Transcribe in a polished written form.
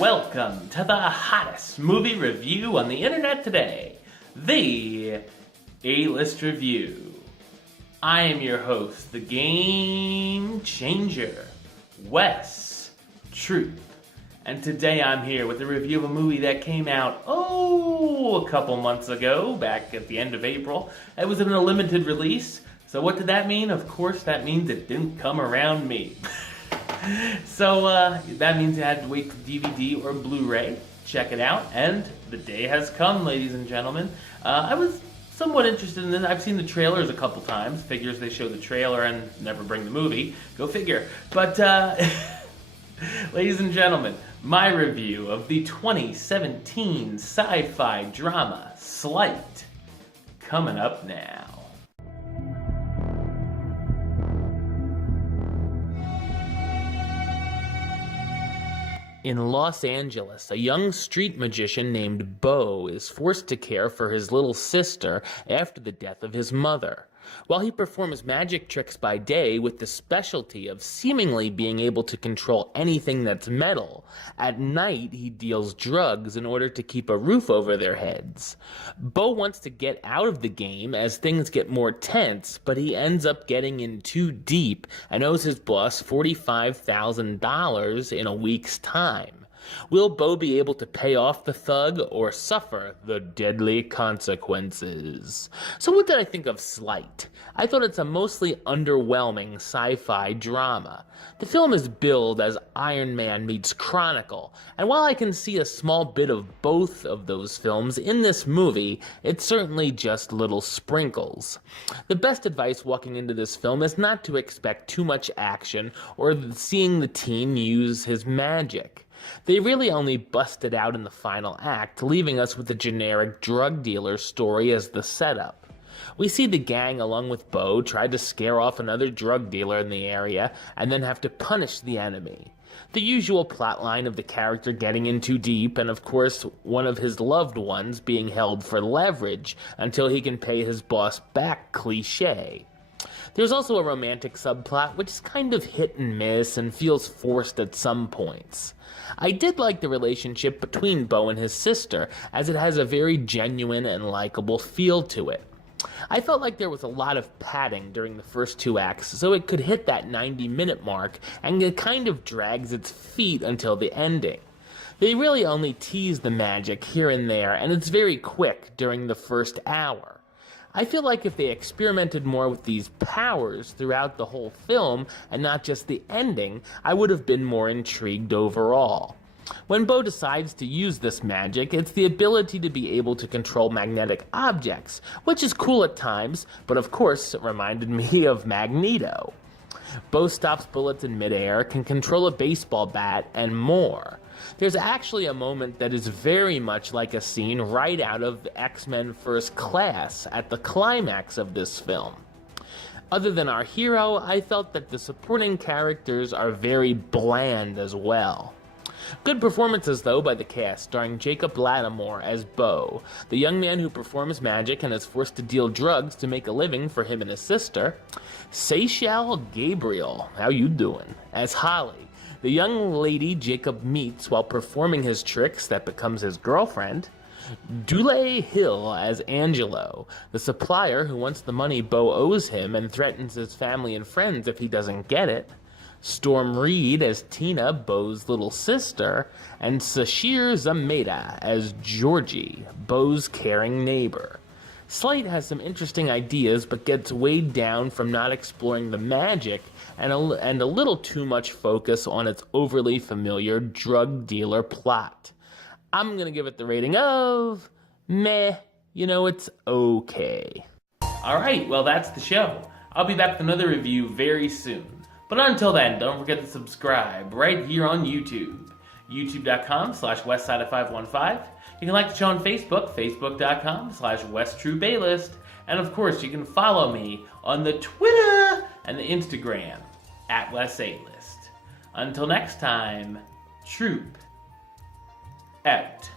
Welcome to the hottest movie review on the internet today, the A-List Review. I am your host, the Game Changer, Wes Truth. And today I'm here with a review of a movie that came out, a couple months ago, back at the end of April. It was in a limited release. So what did that mean? Of course, that means it didn't come around me. So that means you had to wait for DVD or Blu-ray. Check it out. And the day has come, ladies and gentlemen. I was somewhat interested in this. I've seen the trailers a couple times. Figures they show the trailer and never bring the movie. Go figure. But, ladies and gentlemen, my review of the 2017 sci-fi drama, Sleight, coming up now. In Los Angeles, a young street magician named Bo is forced to care for his little sister after the death of his mother. While he performs magic tricks by day with the specialty of seemingly being able to control anything that's metal, at night he deals drugs in order to keep a roof over their heads. Bo wants to get out of the game as things get more tense, but he ends up getting in too deep and owes his boss $45,000 in a week's time. Will Bo be able to pay off the thug or suffer the deadly consequences? So what did I think of Sleight? I thought it's a mostly underwhelming sci-fi drama. The film is billed as Iron Man meets Chronicle, and while I can see a small bit of both of those films in this movie, it's certainly just little sprinkles. The best advice walking into this film is not to expect too much action or seeing the teen use his magic. They really only busted out in the final act, leaving us with a generic drug dealer story as the setup. We see the gang, along with Bo, try to scare off another drug dealer in the area and then have to punish the enemy. The usual plotline of the character getting in too deep and, of course, one of his loved ones being held for leverage until he can pay his boss back cliché. There's also a romantic subplot which is kind of hit and miss and feels forced at some points. I did like the relationship between Bo and his sister, as it has a very genuine and likable feel to it. I felt like there was a lot of padding during the first two acts, so it could hit that 90-minute mark, and it kind of drags its feet until the ending. They really only tease the magic here and there, and it's very quick during the first hour. I feel like if they experimented more with these powers throughout the whole film and not just the ending, I would have been more intrigued overall. When Bo decides to use this magic, it's the ability to be able to control magnetic objects, which is cool at times, but of course it reminded me of Magneto. Bo stops bullets in midair, can control a baseball bat, and more. There's actually a moment that is very much like a scene right out of X-Men First Class at the climax of this film. Other than our hero, I felt that the supporting characters are very bland as well. Good performances, though, by the cast, starring Jacob Latimore as Bo, the young man who performs magic and is forced to deal drugs to make a living for him and his sister. Seychelle Gabriel, how you doing, as Holly, the young lady Jacob meets while performing his tricks that becomes his girlfriend. Dule Hill as Angelo, the supplier who wants the money Bo owes him and threatens his family and friends if he doesn't get it. Storm Reed as Tina, Bo's little sister, and Sashir Zameda as Georgie, Bo's caring neighbor. Sleight has some interesting ideas, but gets weighed down from not exploring the magic and a little too much focus on its overly familiar drug dealer plot. I'm gonna give it the rating of meh. It's okay. Alright, well that's the show. I'll be back with another review very soon. But until then, don't forget to subscribe right here on YouTube. YouTube.com/Westside515. You can like the show on Facebook, Facebook.com/WestTrueBaylist. And of course, you can follow me on the Twitter and the Instagram @WesAList. Until next time, Troop out.